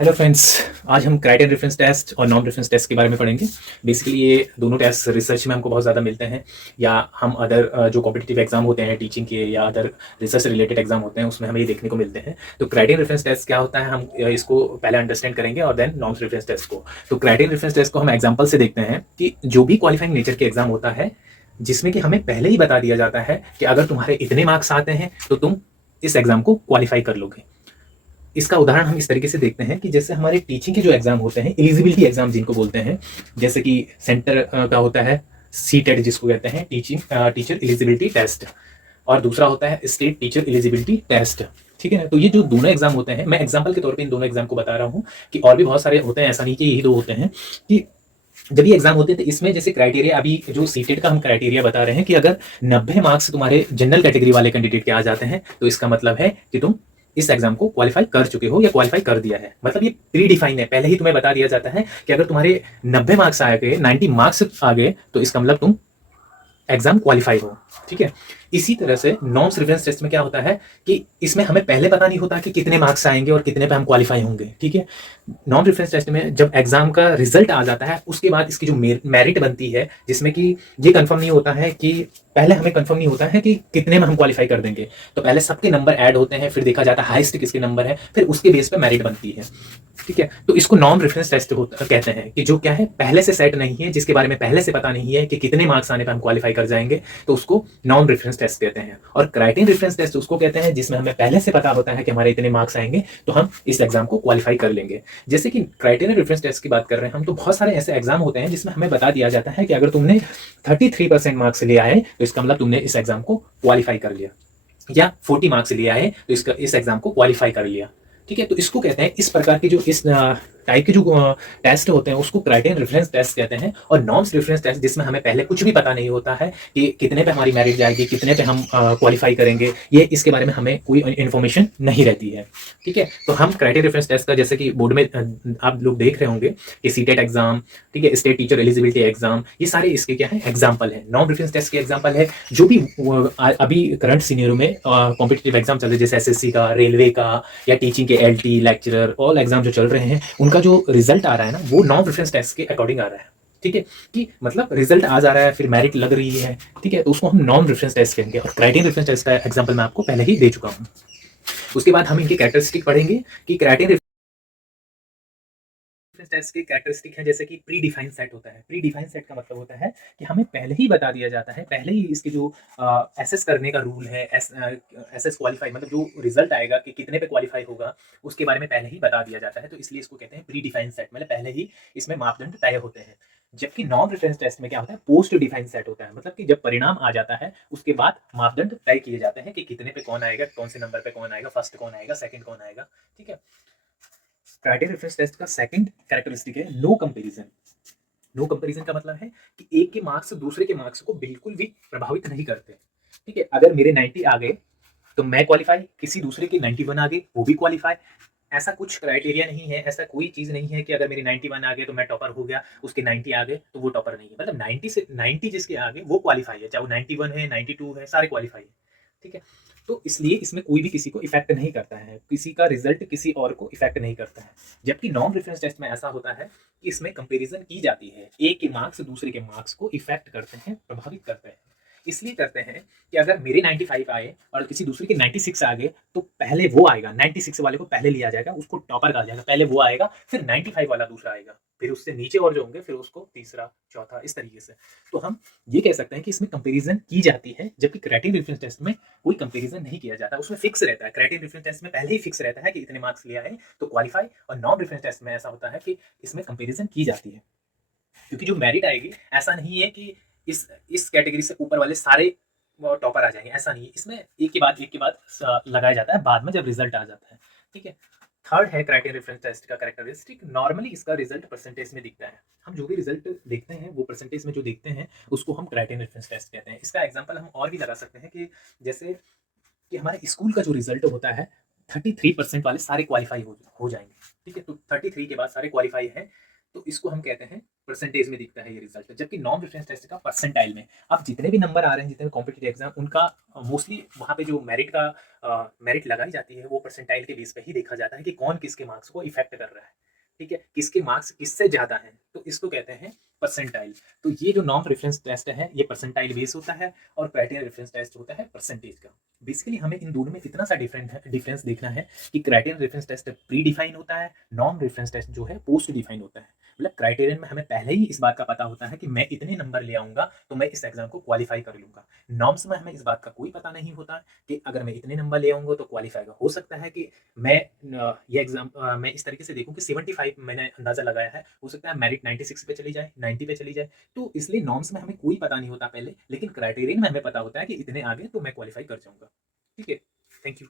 Hello friends. आज हम criterion reference test और नॉन रेफरेंस टेस्ट के बारे में पढ़ेंगे। बेसिकली ये दोनों टेस्ट रिसर्च में हमको बहुत ज़्यादा मिलते हैं, या हम अदर जो कॉम्पिटिटिव एग्जाम होते हैं टीचिंग के या अदर रिसर्च रिलेटेड एग्जाम होते हैं उसमें हमें ये देखने को मिलते हैं। तो क्राइटेरियन रेफरेंस टेस्ट क्या होता है, हम इसको पहले अंडरस्टैंड करेंगे और देन नॉन रेफरेंस टेस्ट को। तो क्राइटेरियन रेफरेंस टेस्ट को हम एग्जाम्पल से देखते हैं कि जो भी क्वालिफाइंग नेचर के एग्जाम होता है जिसमें कि हमें पहले ही बता दिया जाता है कि अगर तुम्हारे इतने मार्क्स आते हैं तो तुम इस एग्जाम को क्वालिफाई कर लोगे। इसका उदाहरण हम इस तरीके से देखते हैं कि जैसे हमारे टीचिंग के जो एग्जाम होते हैं, एलिजिबिलिटी एग्जाम जिनको बोलते हैं, जैसे कि सेंटर का होता है सीटेट जिसको कहते हैं टीचिंग टीचर एलिजिबिलिटी टेस्ट, और दूसरा होता है स्टेट टीचर एलिजिबिलिटी टेस्ट। ठीक है ना। तो ये जो दोनों एग्जाम होते हैं, मैं एग्जाम्पल के तौर पे इन दोनों एग्जाम को बता रहा हूँ कि और भी बहुत सारे होते हैं, ऐसा नहीं कि यही दो होते हैं। कि जब ये एग्जाम होते हैं तो इसमें जैसे क्राइटेरिया, अभी जो सीटेट का हम क्राइटेरिया बता रहे हैं कि अगर 90 मार्क्स तुम्हारे जनरल कैटेगरी वाले कैंडिडेट के आ जाते हैं तो इसका मतलब है कि तुम इस एग्जाम को क्वालिफाई कर चुके हो या क्वालिफाई कर दिया है। मतलब ये प्री डिफाइन है, पहले ही तुम्हें बता दिया जाता है कि अगर तुम्हारे 90 मार्क्स आ गए, 90 मार्क्स आ गए तो इसका मतलब तुम एग्जाम क्वालिफाई हो। ठीक है। इसी तरह से नॉर्म्स रेफरेंस टेस्ट में क्या होता है कि इसमें हमें पहले पता नहीं होता कि कितने मार्क्स आएंगे और कितने पे हम क्वालिफाई होंगे। ठीक है। नॉन रेफरेंस टेस्ट में जब एग्जाम का रिजल्ट आ जाता है उसके बाद इसकी जो मेरिट बनती है, जिसमें कि ये कंफर्म नहीं होता है कि पहले हमें कंफर्म नहीं होता है कि कितने में हम क्वालिफाई कर देंगे। तो पहले सबके नंबर ऐड होते हैं, फिर देखा जाता है हाईएस्ट किसके नंबर है, फिर उसके बेस पे मेरिट बनती है। ठीक है। तो इसको नॉन रेफरेंस टेस्ट कहते हैं कि जो क्या है पहले से सेट नहीं है, जिसके बारे में पहले से पता नहीं है कि कितने मार्क्स आने पर हम क्वालिफाई कर जाएंगे, तो उसको नॉन रेफरेंस टेस्ट कहते हैं। और क्राइटेरियन रेफरेंस टेस्ट उसको कहते हैं जिसमें हमें पहले से पता होता है कि हमारे इतने मार्क्स आएंगे तो हम इस एग्जाम को क्वालिफाई कर लेंगे। जैसे कि क्राइटेरियन रेफरेंस टेस्ट की बात कर रहे हैं हम, तो बहुत सारे ऐसे एग्जाम होते हैं जिसमें हमें बता दिया जाता है कि अगर तुमने 33% मार्क्स ले आए तो इसका मतलब तुमने इस एग्जाम को क्वालिफाई कर लिया, या 40 मार्क्स लिए आए तो इस एग्जाम को क्वालिफाई कर लिया। ठीक है। तो इसको कहते हैं, इस प्रकार के जो इस टाइप के जो टेस्ट होते हैं उसको क्राइटेरियन रेफरेंस टेस्ट कहते हैं। और नॉर्म्स रेफरेंस टेस्ट जिसमें हमें पहले कुछ भी पता नहीं होता है कि कितने पे हमारी मेरिट जाएगी, कितने पे हम क्वालिफाई करेंगे, ये इसके बारे में हमें कोई इन्फॉर्मेशन नहीं रहती है। ठीक है। तो हम क्राइटेरियन रेफरेंस टेस्ट का जैसे कि बोर्ड में आप लोग देख रहे होंगे कि सीटेट एग्जाम, ठीक है, स्टेट टीचर एलिजिबिलिटी एग्जाम, ये सारे इसके क्या है एग्जाम्पल है, नॉन रेफरेंस टेस्ट के एग्जाम्पल है। जो भी अभी करंट सीनियर में कॉम्पिटेटिव एग्जाम चल रहे हैं, जैसे एसएससी का, रेलवे का, या टीचिंग के एलटी लेक्चरर, ऑल एग्जाम जो चल रहे हैं उनका जो रिजल्ट आ रहा है ना वो नॉन रेफरेंस टेस्ट के अकॉर्डिंग आ रहा है। ठीक है। कि मतलब रिजल्ट आ जा रहा है, फिर मेरिट लग रही है। ठीक है। तो उसको हम नॉन रेफरेंस टेस्ट कहेंगे। और क्राइटेरियन रेफरेंस टेस्ट का एग्जाम्पल मैं आपको पहले ही दे चुका हूँ। उसके बाद हम इनके कैरेक्टरिस्टिक पढ़ेंगे कि क्राइटेरियन टेस्ट की कैरेक्टरिस्टिक है, जैसे कि प्री डिफाइंड सेट होता है। प्री डिफाइंड सेट का मतलब होता है कि हमें पहले ही बता दिया जाता है, पहले ही इसके जो एसेस करने का रूल है, एसएस क्वालिफाई, मतलब जो रिजल्ट आएगा कि कितने पे क्वालिफाई होगा उसके बारे में पहले ही बता दिया जाता है। तो इसलिए इसको कहते हैं प्री डिफाइंड सेट, मतलब पहले ही इसमें मापदंड तय होते हैं। जबकि नॉन रेफरेंस टेस्ट में क्या होता है, पोस्ट डिफाइंड सेट होता है, मतलब कि जब परिणाम आ जाता है उसके बाद मापदंड तय किए जाते हैं कि कितने पे कौन आएगा, कौन से नंबर पे कौन आएगा, फर्स्ट कौन आएगा, सेकंड कौन आएगा। ठीक है। क्राइटेरिया रेफरेंस टेस्ट का सेकंड कैरेक्टरिस्टिक है नो कंपैरिजन। नो कंपैरिजन का मतलब है कि एक के मार्क्स दूसरे के मार्क्स को बिल्कुल भी प्रभावित नहीं करते। ठीक है। अगर मेरे 90 आ गए तो मैं क्वालिफाई, किसी दूसरे के 91 आ गए वो भी क्वालिफाई। ऐसा कुछ क्राइटेरिया नहीं है, ऐसा कोई चीज नहीं है कि अगर मेरी 91 आ गए तो मैं टॉपर हो गया, उसके 90 आ गए तो वो टॉपर नहीं है। मतलब 90 से 90 जिसके आ गए वो क्वालिफाई है, चाहे वो 91 है, 92 है, सारे क्वालिफाई है। ठीक है। तो इसलिए इसमें कोई भी किसी को इफेक्ट नहीं करता है, किसी का रिजल्ट किसी और को इफेक्ट नहीं करता है। जबकि नॉन रेफरेंस टेस्ट में ऐसा होता है कि इसमें कंपैरिजन की जाती है, एक के मार्क्स दूसरे के मार्क्स को इफेक्ट करते हैं, प्रभावित करते हैं। इसलिए करते हैं कि अगर मेरे 95 आए और किसी दूसरे के 96 आ गए तो पहले वो आएगा, 96 वाले को पहले लिया जाएगा, उसको टॉपर कहा जाएगा, पहले वो आएगा, फिर 95 वाला दूसरा आएगा, फिर उससे नीचे और जो होंगे फिर उसको तीसरा, चौथा, इस तरीके से। तो हम ये कह सकते हैं कि इसमें कंपैरिजन की जाती है, जबकि क्राइटेरियन रेफरेंस टेस्ट में कोई कंपैरिजन नहीं किया जाता, उसमें फिक्स रहता है। क्राइटेरियन रेफरेंस टेस्ट में पहले ही फिक्स रहता है कि इतने मार्क्स लिया है तो क्वालिफाई, और नॉन रेफरेंस टेस्ट में ऐसा होता है कि इसमें कंपैरिजन की जाती है। क्योंकि जो मेरिट आएगी, ऐसा नहीं है कि इस कैटेगरी से ऊपर वाले सारे टॉपर आ जाएंगे, ऐसा नहीं है। इसमें एक के बाद लगाया जाता है बाद में जब रिजल्ट आ जाता है। ठीक है। थर्ड है क्राइटेरियन रेफरेंस टेस्ट का कैरेक्टरिस्टिक, नॉर्मली इसका रिजल्ट परसेंटेज में दिखता है। हम जो भी रिजल्ट देखते हैं वो परसेंटेज में जो देखते हैं उसको हम क्राइटेरियन रेफरेंस टेस्ट कहते हैं। इसका एग्जांपल हम और भी लगा सकते हैं कि जैसे कि हमारे स्कूल का जो रिजल्ट होता है 33% वाले सारे क्वालिफाई हो जाएंगे। ठीक है। तो 33 के बाद सारे क्वालिफाई हैं, तो इसको हम कहते हैं परसेंटेज में दिखता है ये रिजल्ट, जबकि नॉन रेफरेंस टेस्ट का परसेंटाइल में। अब जितने भी नंबर आ रहे हैं, जितने भी कॉम्पिटिटिव एग्जाम, उनका मोस्टली वहाँ पे जो मेरिट लगाई जाती है वो परसेंटाइल के बेस पे ही देखा जाता है कि कौन किसके मार्क्स को इफेक्ट कर रहा है, ठीक है, किसके मार्क्स किससे ज्यादा हैं, तो इसको कहते हैं परसेंटाइल। तो ये जो नॉन रेफरेंस टेस्ट है ये परसेंटाइल बेस होता है, और क्राइटेरियन रेफरेंस टेस्ट होता है परसेंटेज का। बेसिकली हमें इन दोनों में इतना सा डिफरेंस देखना है कि criterion reference test predefine होता है, नॉन रेफरेंस टेस्ट जो है पोस्ट डिफाइन होता है। मतलब क्राइटेरियन में हमें पहले ही इस बात का पता होता है कि मैं इतने नंबर ले आऊंगा तो मैं इस एग्जाम को क्वालिफाई कर लूंगा। नॉर्म्स में हमें इस बात का कोई पता नहीं होता कि अगर मैं इतने नंबर ले आऊंगा तो क्वालिफाई हो सकता है कि मैं ये एग्जाम मैं इस तरीके से देखूं कि 75 मैंने अंदाजा लगाया है, हो सकता है मेरिट 96 पे चली जाए, 90 पे चली जाए। तो इसलिए नॉर्म्स में हमें कोई पता नहीं होता पहले, लेकिन क्राइटेरियन में हमें पता होता है कि इतने आगे तो मैं क्वालिफाई कर जाऊंगा। ठीक है, थैंक यू।